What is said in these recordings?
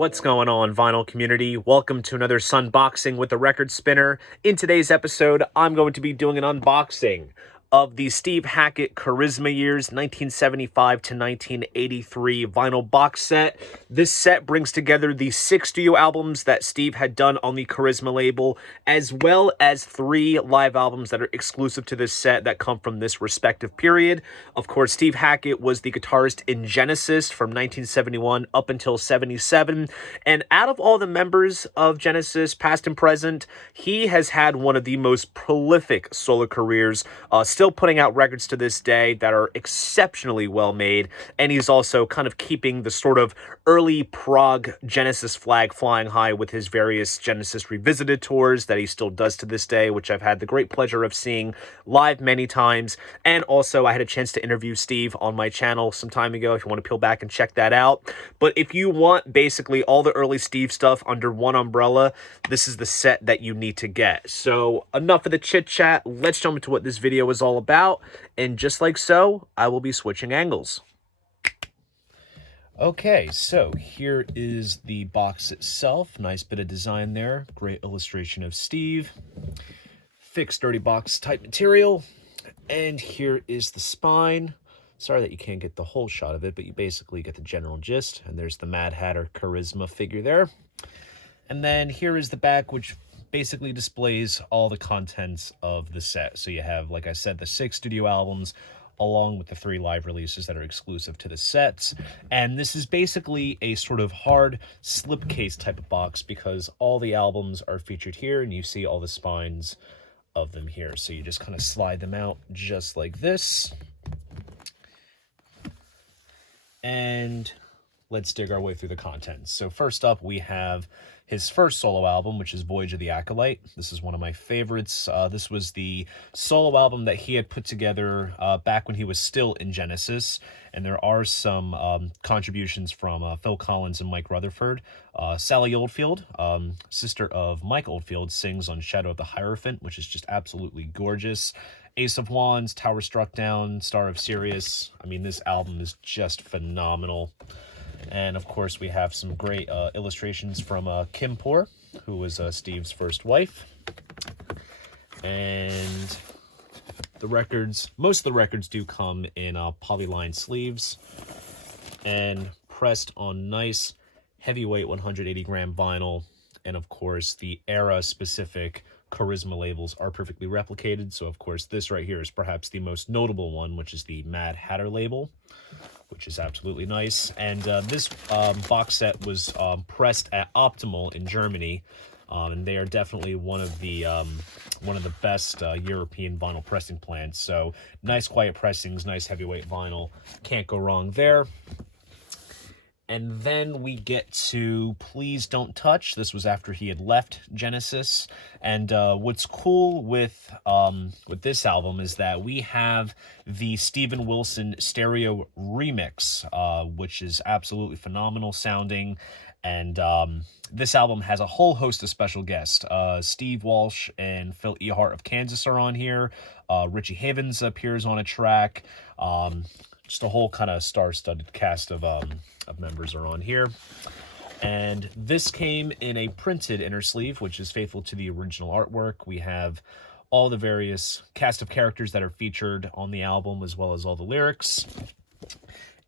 What's going on, vinyl community? Welcome to another Sunboxing with the Record Spinner. In today's episode, I'm going to be doing an unboxing of the Steve Hackett Charisma Years 1975 to 1983 vinyl box set. This set brings together the 6 studio albums that Steve had done on the Charisma label, as well as 3 live albums that are exclusive to this set that come from this respective period. Of course, Steve Hackett was the guitarist in Genesis from 1971 up until 77, and out of all the members of Genesis, past and present, he has had one of the most prolific solo careers, still putting out records to this day that are exceptionally well made, and he's also kind of keeping the sort of early prog Genesis flag flying high with his various Genesis Revisited tours that he still does to this day, which I've had the great pleasure of seeing live many times. And also I had a chance to interview Steve on my channel some time ago if you want to peel back and check that out. But if you want basically all the early Steve stuff under one umbrella, this is the set that you need to get. So enough of the chit chat, let's jump into what this video is all about, and just like so, I will be switching angles. Okay, so here is the box itself. Nice bit of design there. Great illustration of Steve. Thick, sturdy box type material. And here is the spine. Sorry that you can't get the whole shot of it, but you basically get the general gist. And there's the Mad Hatter Charisma figure there. And then here is the back, which basically displays all the contents of the set. So you have, like I said, the 6 studio albums, along with the 3 live releases that are exclusive to the sets. And this is basically a sort of hard slipcase type of box because all the albums are featured here, and you see all the spines of them here. So you just kind of slide them out just like this. And let's dig our way through the contents. So first up, we have his first solo album, which is Voyage of the Acolyte. This is one of my favorites. This was the solo album that he had put together back when he was still in Genesis. And there are some contributions from Phil Collins and Mike Rutherford. Sally Oldfield, sister of Mike Oldfield, sings on Shadow of the Hierophant, which is just absolutely gorgeous. Ace of Wands, Tower Struck Down, Star of Sirius. I mean, this album is just phenomenal. And of course, we have some great illustrations from Kim Poor, who was Steve's first wife. And the records, most of the records do come in polyline sleeves and pressed on nice heavyweight 180-gram vinyl. And of course, the era-specific Charisma labels are perfectly replicated. So of course, this right here is perhaps the most notable one, which is the Mad Hatter label, which is absolutely nice. And this box set was pressed at Optimal in Germany, and they are definitely one of the best European vinyl pressing plants. So nice quiet pressings, nice heavyweight vinyl, can't go wrong there. And then we get to Please Don't Touch. This was after he had left Genesis. And what's cool with this album is that we have the Steven Wilson stereo remix, which is absolutely phenomenal sounding. And this album has a whole host of special guests. Steve Walsh and Phil Ehart of Kansas are on here. Richie Havens appears on a track. Just a whole kind of star-studded cast of members are on here. And this came in a printed inner sleeve, which is faithful to the original artwork. We have all the various cast of characters that are featured on the album, as well as all the lyrics.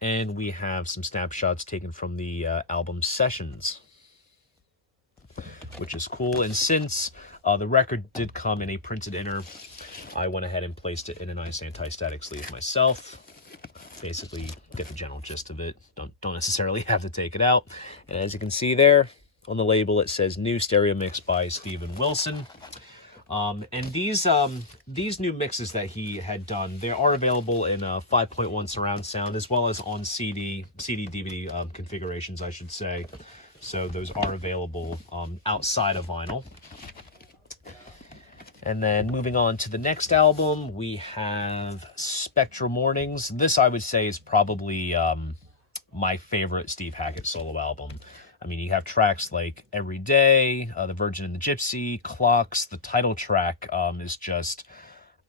And we have some snapshots taken from the album sessions, which is cool. And since the record did come in a printed inner, I went ahead and placed it in a nice anti-static sleeve myself. Basically get the general gist of it. Don't necessarily have to take it out. And as you can see there on the label, it says New Stereo Mix by Steven Wilson. And these new mixes that he had done, they are available in 5.1 surround sound, as well as on CD DVD configurations, I should say. So those are available outside of vinyl. And then moving on to the next album, we have Spectral Mornings. This, I would say, is probably my favorite Steve Hackett solo album. I mean, you have tracks like Every Day, The Virgin and the Gypsy, Clocks. The title track is just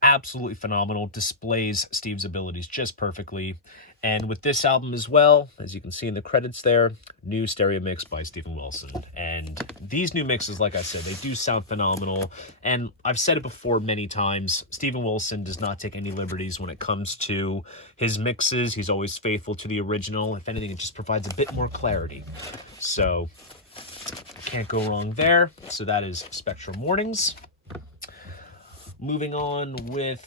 absolutely phenomenal, displays Steve's abilities just perfectly. And with this album as well, as you can see in the credits there, new stereo mix by Steven Wilson. And these new mixes, like I said, they do sound phenomenal. And I've said it before many times, Steven Wilson does not take any liberties when it comes to his mixes. He's always faithful to the original. If anything, it just provides a bit more clarity. So can't go wrong there. So that is Spectrum Warnings. Moving on with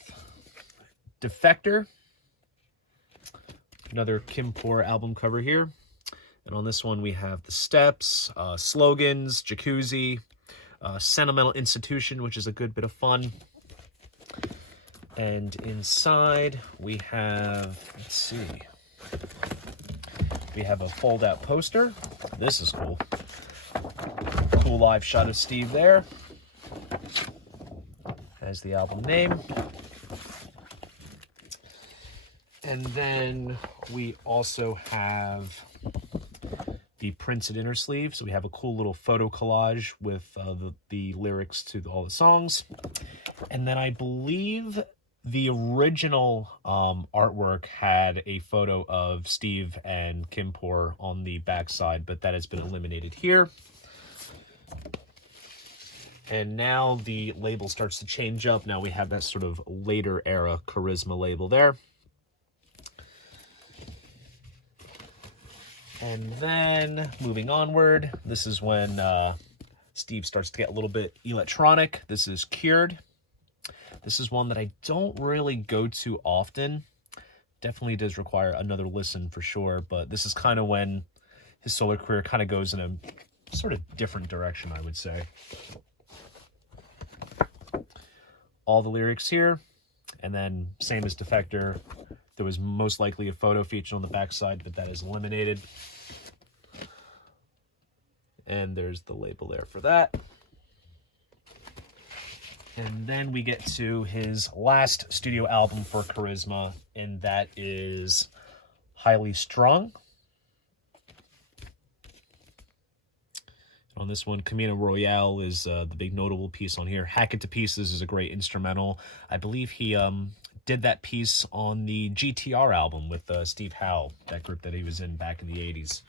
Defector. Another Kimpor album cover here. And on this one we have the steps, slogans, jacuzzi, sentimental institution, which is a good bit of fun. And inside we have, let's see, we have a fold-out poster. This is cool. Cool live shot of Steve there. Has the album name. And then we also have the printed inner sleeve. So we have a cool little photo collage with the lyrics to all the songs. And then I believe the original artwork had a photo of Steve and Kimpor on the backside, but that has been eliminated here. And now the label starts to change up. Now we have that sort of later era Charisma label there. And then moving onward, this is when Steve starts to get a little bit electronic. This is Cured. This is one that I don't really go to often. Definitely does require another listen for sure, but this is kind of when his solo career kind of goes in a sort of different direction, I would say. All the lyrics here, and then same as Defector, there was most likely a photo featured on the backside, but that is eliminated. And there's the label there for that. And then we get to his last studio album for Charisma, and that is Highly Strung. On this one, Camino Royale is the big notable piece on here. Hack It to Pieces is a great instrumental. I believe he did that piece on the GTR album with Steve Howe, that group that he was in back in the 80s,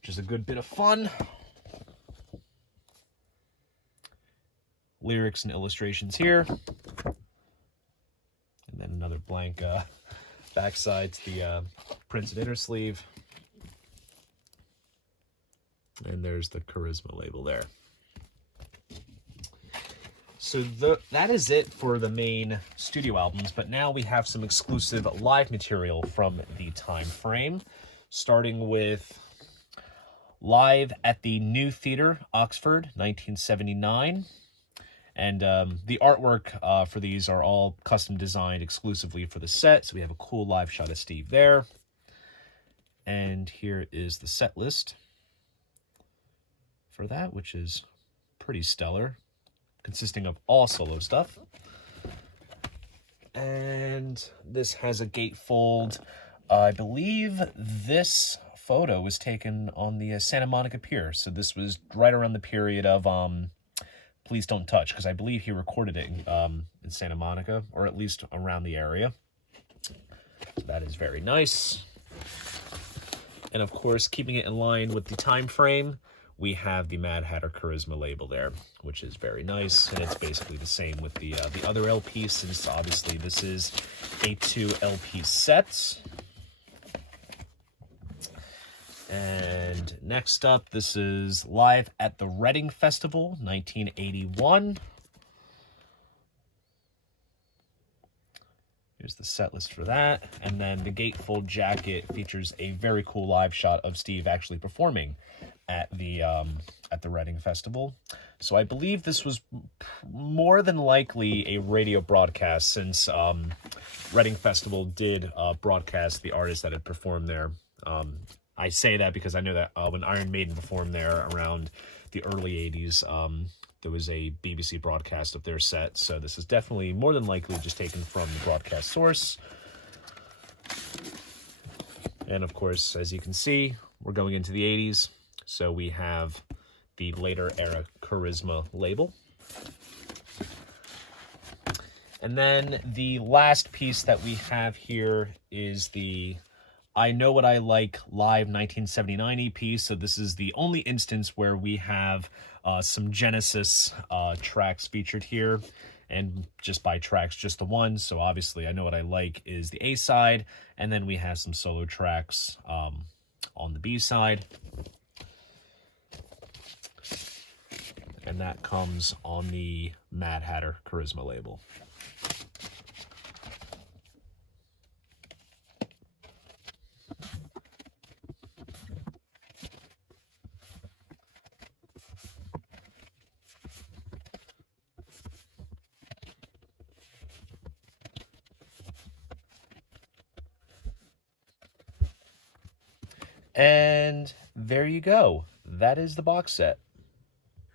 which is a good bit of fun. Lyrics and illustrations here. And then another blank backside to the printed inner sleeve. And there's the Charisma label there. So that is it for the main studio albums, but now we have some exclusive live material from the time frame, starting with Live at the New Theatre, Oxford, 1979. And the artwork for these are all custom designed exclusively for the set. So we have a cool live shot of Steve there. And here is the set list for that, which is pretty stellar, consisting of all solo stuff. And this has a gatefold. I believe this photo was taken on the Santa Monica Pier. So this was right around the period of Please Don't Touch, because I believe he recorded it in Santa Monica, or at least around the area. So that is very nice. And of course, keeping it in line with the time frame, we have the Mad Hatter Charisma label there, which is very nice, and it's basically the same with the other LP, since obviously this is a 2 LP set. And next up, this is Live at the Reading Festival, 1981. Here's the set list for that. And then the gatefold jacket features a very cool live shot of Steve actually performing at the Reading Festival. So I believe this was more than likely a radio broadcast, since Reading Festival did broadcast the artists that had performed there. I say that because I know that when Iron Maiden performed there around the early 80s, there was a BBC broadcast of their set. So this is definitely more than likely just taken from the broadcast source. And of course, as you can see, we're going into the 80s. So we have the later era Charisma label. And then the last piece that we have here is the I Know What I Like Live 1979 EP. So this is the only instance where we have some Genesis tracks featured here. And just by tracks, just the one. So obviously I Know What I Like is the A side. And then we have some solo tracks on the B side. And that comes on the Mad Hatter Charisma label. And there you go. That is the box set.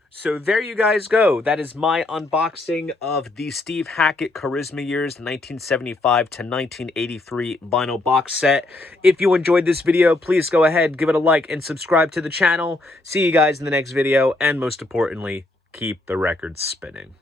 So there you guys go. That is my unboxing of the Steve Hackett Charisma Years 1975 to 1983 vinyl box set. If you enjoyed this video, please go ahead, give it a like, and subscribe to the channel. See you guys in the next video, and most importantly, keep the records spinning.